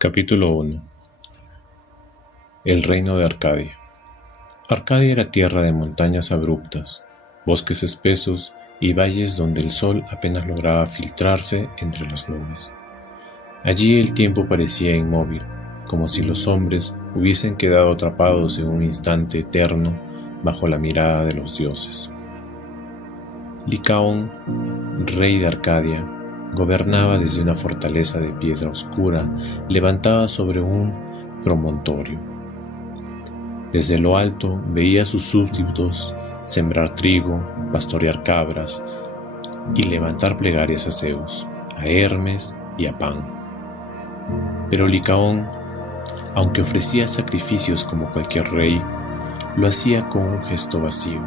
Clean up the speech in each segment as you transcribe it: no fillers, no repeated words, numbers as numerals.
Capítulo 1. El reino de Arcadia. Arcadia era tierra de montañas abruptas, bosques espesos y valles donde el sol apenas lograba filtrarse entre las nubes. Allí el tiempo parecía inmóvil, como si los hombres hubiesen quedado atrapados en un instante eterno bajo la mirada de los dioses. Licaón, rey de Arcadia, gobernaba desde una fortaleza de piedra oscura levantada sobre un promontorio. Desde lo alto veía a sus súbditos sembrar trigo, pastorear cabras y levantar plegarias a Zeus, a Hermes y a Pan. Pero Licaón, aunque ofrecía sacrificios como cualquier rey, lo hacía con un gesto vacío,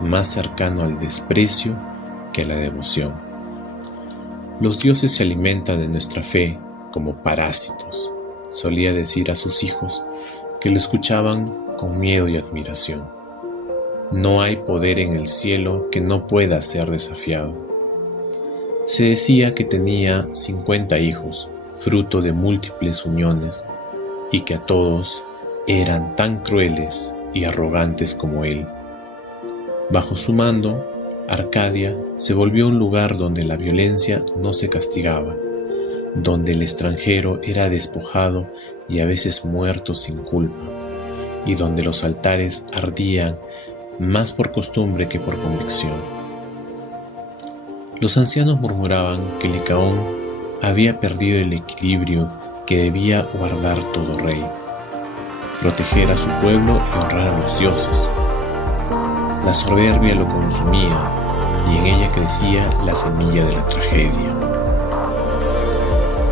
más cercano al desprecio que a la devoción. Los dioses se alimentan de nuestra fe como parásitos, solía decir a sus hijos, que lo escuchaban con miedo y admiración. No hay poder en el cielo que no pueda ser desafiado. Se decía que tenía 50 hijos, fruto de múltiples uniones, y que a todos eran tan crueles y arrogantes como él. Bajo su mando, Arcadia se volvió un lugar donde la violencia no se castigaba, donde el extranjero era despojado y a veces muerto sin culpa, y donde los altares ardían más por costumbre que por convicción. Los ancianos murmuraban que Licaón había perdido el equilibrio que debía guardar todo rey, proteger a su pueblo y honrar a los dioses. La soberbia lo consumía y en ella crecía la semilla de la tragedia.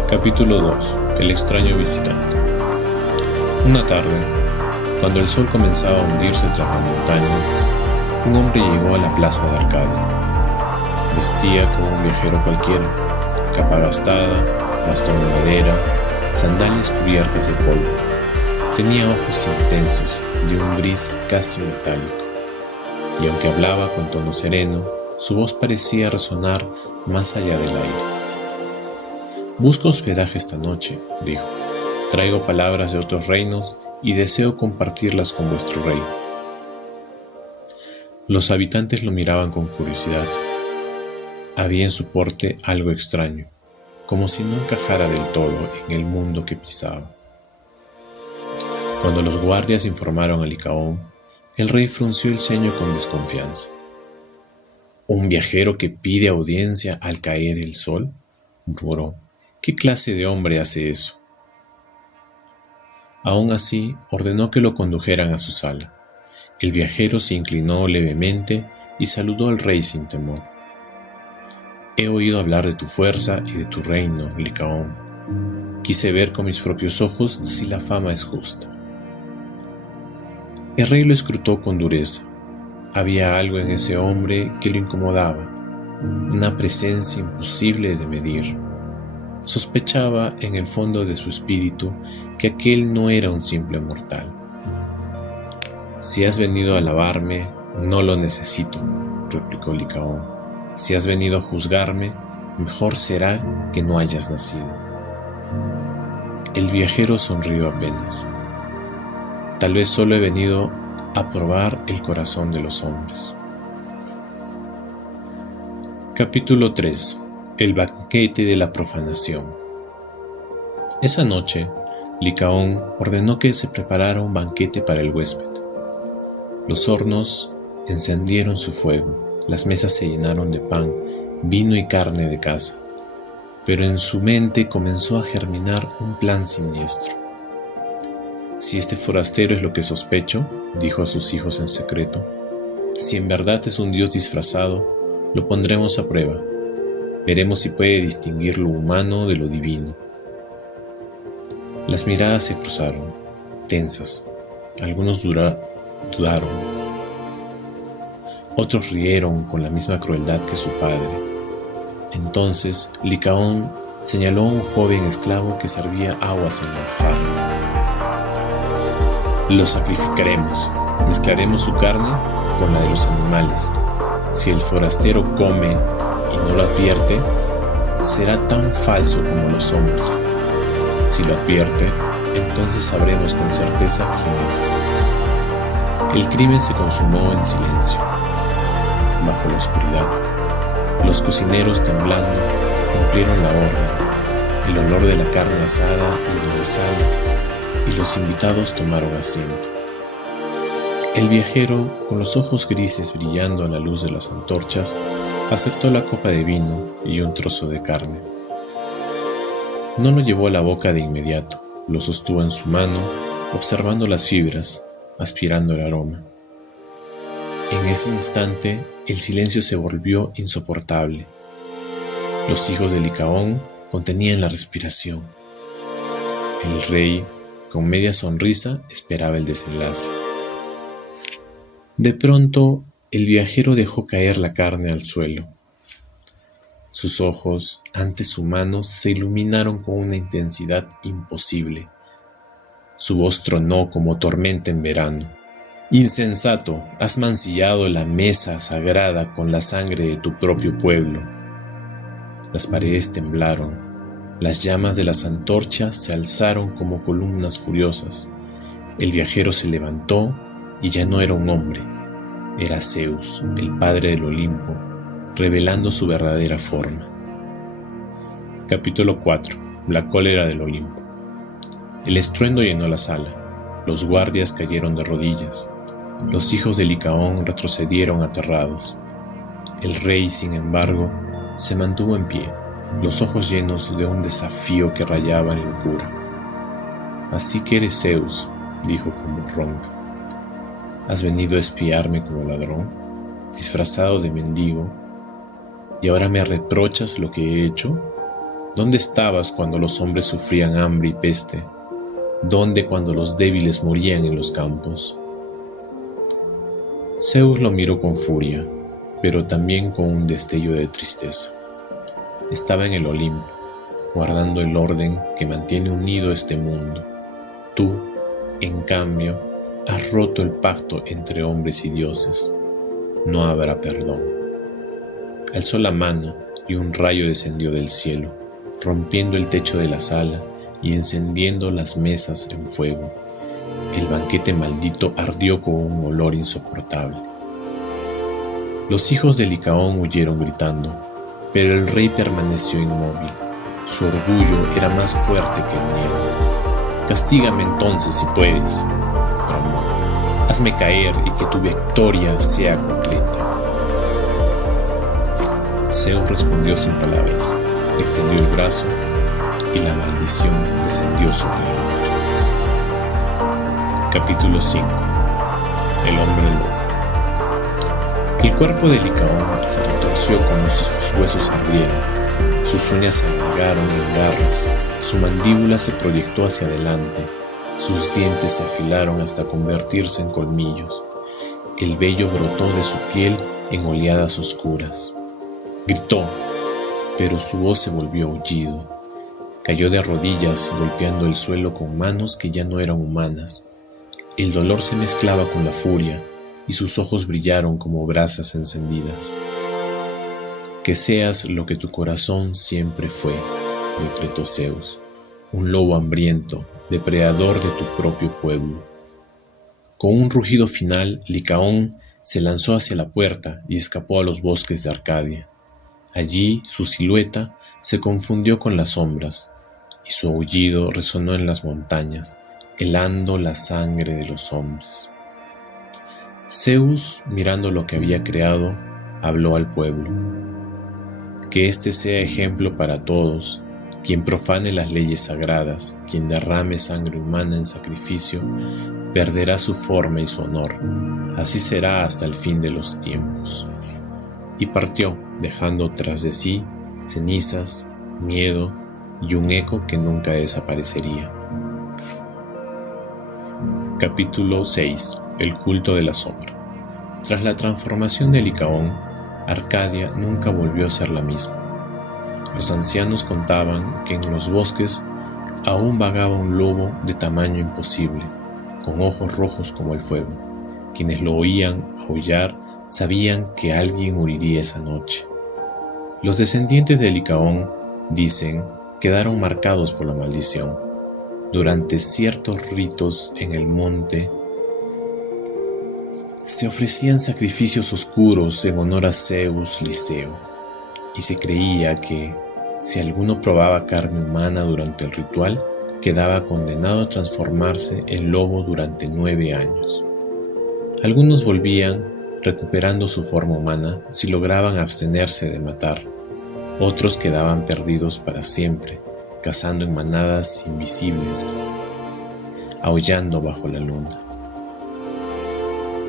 Capítulo 2. El extraño visitante. Una tarde, cuando el sol comenzaba a hundirse tras la montaña, un hombre llegó a la plaza de Arcadia. Vestía como un viajero cualquiera, capa gastada, bastón de madera, sandalias cubiertas de polvo. Tenía ojos intensos, de un gris casi metálico, y aunque hablaba con tono sereno, su voz parecía resonar más allá del aire. «Busco hospedaje esta noche», dijo. «Traigo palabras de otros reinos y deseo compartirlas con vuestro rey». Los habitantes lo miraban con curiosidad. Había en su porte algo extraño, como si no encajara del todo en el mundo que pisaba. Cuando los guardias informaron a Licaón, el rey frunció el ceño con desconfianza. «¿Un viajero que pide audiencia al caer el sol?», murmuró. «¿Qué clase de hombre hace eso?». Aún así, ordenó que lo condujeran a su sala. El viajero se inclinó levemente y saludó al rey sin temor. «He oído hablar de tu fuerza y de tu reino, Licaón. Quise ver con mis propios ojos si la fama es justa». El rey lo escrutó con dureza. Había algo en ese hombre que lo incomodaba, una presencia imposible de medir. Sospechaba en el fondo de su espíritu que aquel no era un simple mortal. «Si has venido a alabarme, no lo necesito», replicó Licaón. «Si has venido a juzgarme, mejor será que no hayas nacido». El viajero sonrió apenas. «Tal vez solo he venido a probar el corazón de los hombres». Capítulo 3. El banquete de la profanación. Esa noche, Licaón ordenó que se preparara un banquete para el huésped. Los hornos encendieron su fuego, las mesas se llenaron de pan, vino y carne de caza, pero en su mente comenzó a germinar un plan siniestro. «Si este forastero es lo que sospecho», dijo a sus hijos en secreto, «si en verdad es un dios disfrazado, lo pondremos a prueba. Veremos si puede distinguir lo humano de lo divino». Las miradas se cruzaron, tensas. Algunos dudaron. Otros rieron con la misma crueldad que su padre. Entonces Licaón señaló a un joven esclavo que servía aguas en las jarras. «Lo sacrificaremos, mezclaremos su carne con la de los animales. Si el forastero come y no lo advierte, será tan falso como los hombres. Si lo advierte, entonces sabremos con certeza quién es. El crimen se consumó en silencio, bajo la oscuridad. Los cocineros, temblando, cumplieron la orden. El olor de la carne asada llenó la sala y los invitados tomaron asiento. El viajero, con los ojos grises brillando a la luz de las antorchas, aceptó la copa de vino y un trozo de carne. No lo llevó a la boca de inmediato, lo sostuvo en su mano, observando las fibras, aspirando el aroma. En ese instante, el silencio se volvió insoportable. Los hijos de Licaón contenían la respiración. El rey, con media sonrisa, esperaba el desenlace. De pronto, el viajero dejó caer la carne al suelo. Sus ojos, antes humanos, se iluminaron con una intensidad imposible. Su voz tronó como tormenta en verano. «Insensato, has mancillado la mesa sagrada con la sangre de tu propio pueblo». Las paredes temblaron. Las llamas de las antorchas se alzaron como columnas furiosas. El viajero se levantó y ya no era un hombre. Era Zeus, el padre del Olimpo, revelando su verdadera forma. Capítulo 4. La cólera del Olimpo. El estruendo llenó la sala. Los guardias cayeron de rodillas. Los hijos de Licaón retrocedieron aterrados. El rey, sin embargo, se mantuvo en pie, los ojos llenos de un desafío que rayaba en locura. «Así que eres Zeus», dijo con voz ronca. «¿Has venido a espiarme como ladrón, disfrazado de mendigo, y ahora me reprochas lo que he hecho? ¿Dónde estabas cuando los hombres sufrían hambre y peste? ¿Dónde cuando los débiles morían en los campos?» Zeus lo miró con furia, pero también con un destello de tristeza. Estaba en el Olimpo, guardando el orden que mantiene unido este mundo. Tú, en cambio, has roto el pacto entre hombres y dioses. No habrá perdón. Alzó la mano y un rayo descendió del cielo, rompiendo el techo de la sala y encendiendo las mesas en fuego. El banquete maldito ardió con un olor insoportable. Los hijos de Licaón huyeron gritando, pero el rey permaneció inmóvil. Su orgullo era más fuerte que el miedo. «Castígame entonces si puedes», bramó. «Hazme caer y que tu victoria sea completa». Zeus respondió sin palabras, extendió el brazo y la maldición descendió sobre el hombre. Capítulo 5. El hombre lobo. El cuerpo de Licaón se retorció como si sus huesos ardieran. Sus uñas se alargaron en garras, su mandíbula se proyectó hacia adelante, sus dientes se afilaron hasta convertirse en colmillos. El vello brotó de su piel en oleadas oscuras. Gritó, pero su voz se volvió aullido. Cayó de rodillas, golpeando el suelo con manos que ya no eran humanas. El dolor se mezclaba con la furia, y sus ojos brillaron como brasas encendidas. «Que seas lo que tu corazón siempre fue», decretó Zeus, «un lobo hambriento, depredador de tu propio pueblo». Con un rugido final, Licaón se lanzó hacia la puerta y escapó a los bosques de Arcadia. Allí su silueta se confundió con las sombras, y su aullido resonó en las montañas, helando la sangre de los hombres. Zeus, mirando lo que había creado, habló al pueblo. «Que este sea ejemplo para todos. Quien profane las leyes sagradas, quien derrame sangre humana en sacrificio, perderá su forma y su honor. Así será hasta el fin de los tiempos». Y partió, dejando tras de sí cenizas, miedo y un eco que nunca desaparecería. Capítulo 6. El culto de la sombra. Tras la transformación de Licaón, Arcadia nunca volvió a ser la misma. Los ancianos contaban que en los bosques aún vagaba un lobo de tamaño imposible, con ojos rojos como el fuego. Quienes lo oían aullar sabían que alguien moriría esa noche. Los descendientes de Licaón, dicen, quedaron marcados por la maldición. durante ciertos ritos en el monte, se ofrecían sacrificios oscuros en honor a Zeus Liceo, y se creía que, si alguno probaba carne humana durante el ritual, quedaba condenado a transformarse en lobo durante 9 años. Algunos volvían recuperando su forma humana si lograban abstenerse de matar. Otros quedaban perdidos para siempre, cazando en manadas invisibles, aullando bajo la luna.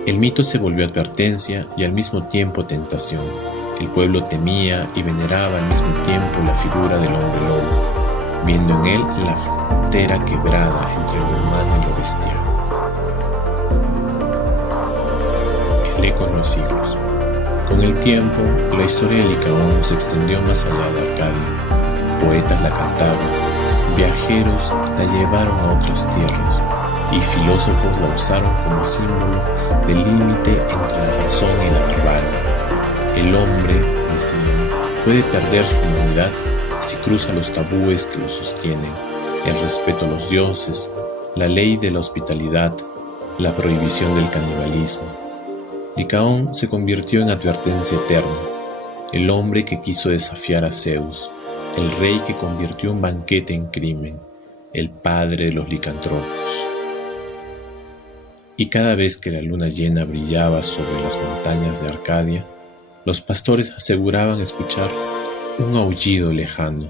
El mito se volvió advertencia y al mismo tiempo tentación. El pueblo temía y veneraba al mismo tiempo la figura del hombre lobo, viendo en él la frontera quebrada entre lo humano y lo bestial. El eco en los siglos. Con el tiempo, la historia de Licaón se extendió más allá de Arcadia. Poetas la cantaron, viajeros la llevaron a otras tierras, y filósofos la usaron como símbolo del límite entre la razón y la barbarie. El hombre, decían, puede perder su humanidad si cruza los tabúes que lo sostienen, el respeto a los dioses, la ley de la hospitalidad, la prohibición del canibalismo. Licaón se convirtió en advertencia eterna, el hombre que quiso desafiar a Zeus, el rey que convirtió un banquete en crimen, el padre de los licántropos. Y cada vez que la luna llena brillaba sobre las montañas de Arcadia, los pastores aseguraban escuchar un aullido lejano,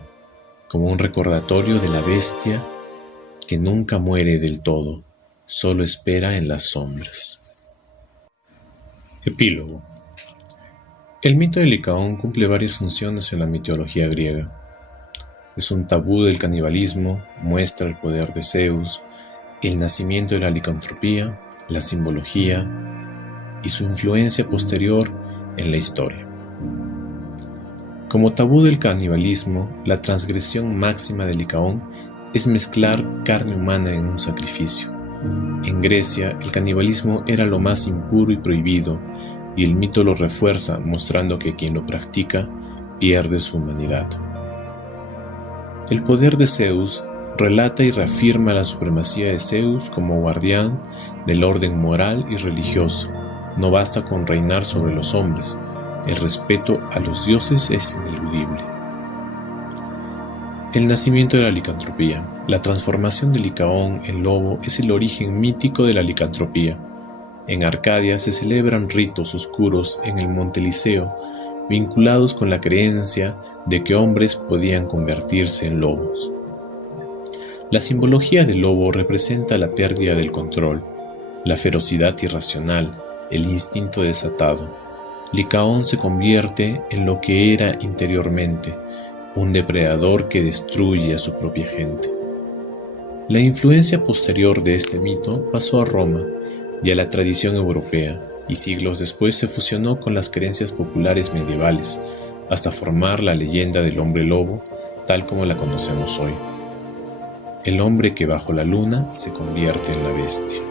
como un recordatorio de la bestia que nunca muere del todo, solo espera en las sombras. Epílogo. El mito de Licaón cumple varias funciones en la mitología griega. Es un tabú del canibalismo, muestra el poder de Zeus, el nacimiento de la licantropía, la simbología y su influencia posterior en la historia. Como tabú del canibalismo, la transgresión máxima de Licaón es mezclar carne humana en un sacrificio. En Grecia, el canibalismo era lo más impuro y prohibido, y el mito lo refuerza mostrando que quien lo practica pierde su humanidad. El poder de Zeus relata y reafirma la supremacía de Zeus como guardián del orden moral y religioso. No basta con reinar sobre los hombres, el respeto a los dioses es ineludible. El nacimiento de la licantropía. La transformación de Licaón en lobo es el origen mítico de la licantropía. En Arcadia se celebran ritos oscuros en el Monte Liceo, vinculados con la creencia de que hombres podían convertirse en lobos. La simbología del lobo representa la pérdida del control, la ferocidad irracional, el instinto desatado. Licaón se convierte en lo que era interiormente, un depredador que destruye a su propia gente. La influencia posterior de este mito pasó a Roma y a la tradición europea, y siglos después se fusionó con las creencias populares medievales, hasta formar la leyenda del hombre lobo, tal como la conocemos hoy. El hombre que bajo la luna se convierte en la bestia.